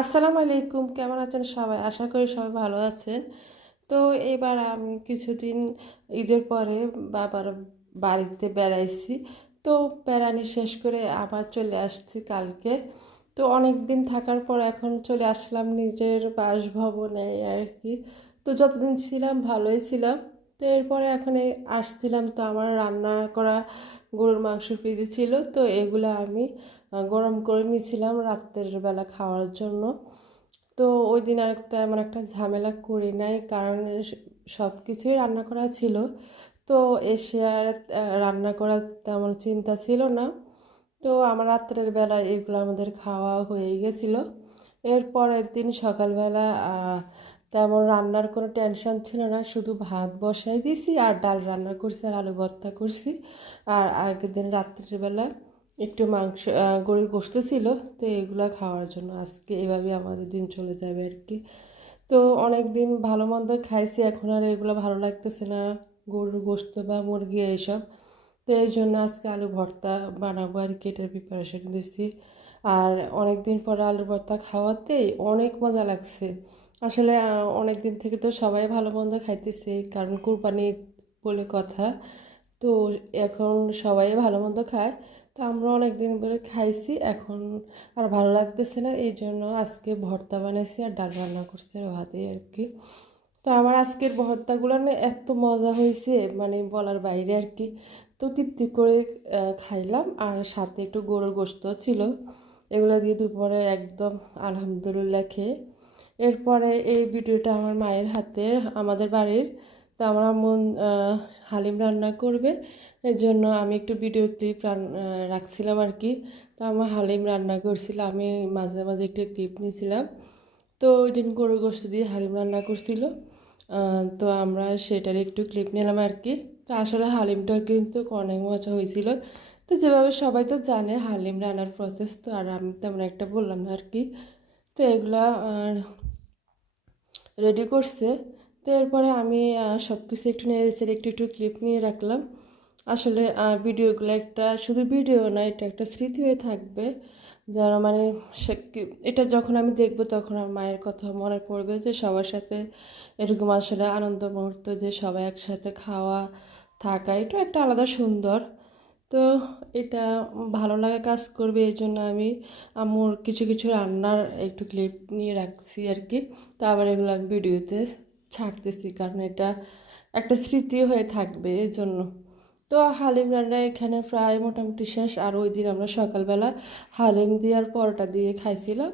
আসসালামু আলাইকুম, কেমন আছেন সবাই? আশা করি সবাই ভালো আছেন। তো এবার আমি কিছুদিন ঈদের পরে বাবার বাড়িতে বেড়াইছি। তো বেড়ানি শেষ করে আবার চলে আসছি কালকে। তো অনেক দিন থাকার পর এখন চলে আসলাম নিজের বাসভবনে আর কি। তো যতদিন ছিলাম ভালোই ছিলাম। তো এরপরে এখন আসছিলাম, তো আমার রান্না করা গরুর মাংস ফ্রিজে ছিল, তো এগুলো আমি গরম করে নিয়েছিলাম রাত্রের বেলা খাওয়ার জন্য। তো ওই দিন আর এমন একটা ঝামেলা করি নাই, কারণ সব কিছুই রান্না করা ছিল। তো এসে আর রান্না করার তেমন চিন্তা ছিল না। তো আমার রাত্রের বেলা এগুলো আমাদের খাওয়া হয়ে গেছিলো। এর পরের দিন সকালবেলা তেমন রান্নার কোনো টেনশন ছিল না, শুধু ভাত বসাই দিয়েছি আর ডাল রান্না করছি আর আলু ভর্তা করছি। আর আগের দিন রাত্রের বেলা একটু মাংস গরুর গোশত ছিল, তো এগুলো খাওয়ার জন্য আজকে এভাবে আমাদের দিন চলে যাবে আর কি। তো অনেক দিন ভালো মন্দ খাইছি, এখন আর এগুলো ভালো লাগতেছে না, গরুর গোশত বা মুরগি এইসব। তো এই জন্য আজকে আলু ভর্তা বানাবো আর কি, এটার প্রিপারেশন দিচ্ছি। আর অনেক দিন পর আলু ভর্তা খাওয়াতে অনেক মজা লাগছে। আসলে অনেক দিন থেকে তো সবাই ভালো মন্দ খাইতেছে, কারণ কুরবানি বলে কথা। তো এখন সবাই ভালো মন্দ খায়, তো আমরা অনেক দিন ধরে খাইছি, এখন আর ভালো লাগতেছে না, এই জন্য আজকে ভর্তা বানাইছি আর ডাল রান্না করছি আর ভাতে আর কি। তো আমার আজকের ভর্তাগুলো না এত মজা হয়েছে, মানে বলার বাইরে আর কি। তো তৃপ্তি করে খাইলাম, আর সাথে একটু গরুর গোশত ছিল, এগুলো দিয়ে দুপুরে একদম আলহামদুলিল্লাহ খেয়ে। এরপরে এই ভিডিওটা আমার মায়ের হাতের, আমাদের বাড়ির। তো আমার আম্মু হালিম রান্না করবে, এর জন্য আমি একটু ভিডিও ক্লিপ রাখছিলাম আর কি। তো আমার হালিম রান্না করছিল, আমি মাঝে মাঝে একটু ক্লিপ নিয়েছিলাম। তো ওই দিন গরুর গোশত দিয়ে হালিম রান্না করছিল, তো আমরা সেটার একটু ক্লিপ নিলাম আর কি। তো আসলে হালিমটা কিন্তু অনেক মজা হয়েছিল। তো যেভাবে সবাই তো জানে হালিম রান্নার প্রসেস, তো আর আমি তেমন একটা বললাম না আর কি। তো এগুলা রেডি করছে। তো এরপরে আমি সব কিছু একটু নেড়েচেড়ে একটু একটু ক্লিপ নিয়ে রাখলাম। আসলে ভিডিওগুলো একটা শুধু ভিডিও না, এটা একটা স্মৃতি হয়ে থাকবে, যারা মানে এটা যখন আমি দেখব তখন আমার মায়ের কথা মনে পড়বে, যে সবার সাথে এরকম আসলে আনন্দ মুহূর্ত, যে সবাই একসাথে খাওয়া থাকা, এটা একটা আলাদা সুন্দর। তো এটা ভালো লাগা কাজ করবে, এই জন্য আমি আম্মুর কিছু কিছু রান্নার একটু ক্লিপ নিয়ে রাখছি আর কি। তো আবার এগুলো আমি ভিডিওতে ছাড়তেছি, কারণ এটা একটা স্মৃতি হয়ে থাকবে এই জন্য। তো হালিম রান্না এখানে প্রায় মোটামুটি শেষ। আর ওই দিন আমরা সকালবেলা হালিম দিয়ে আর পরোটা দিয়ে খাইছিলাম।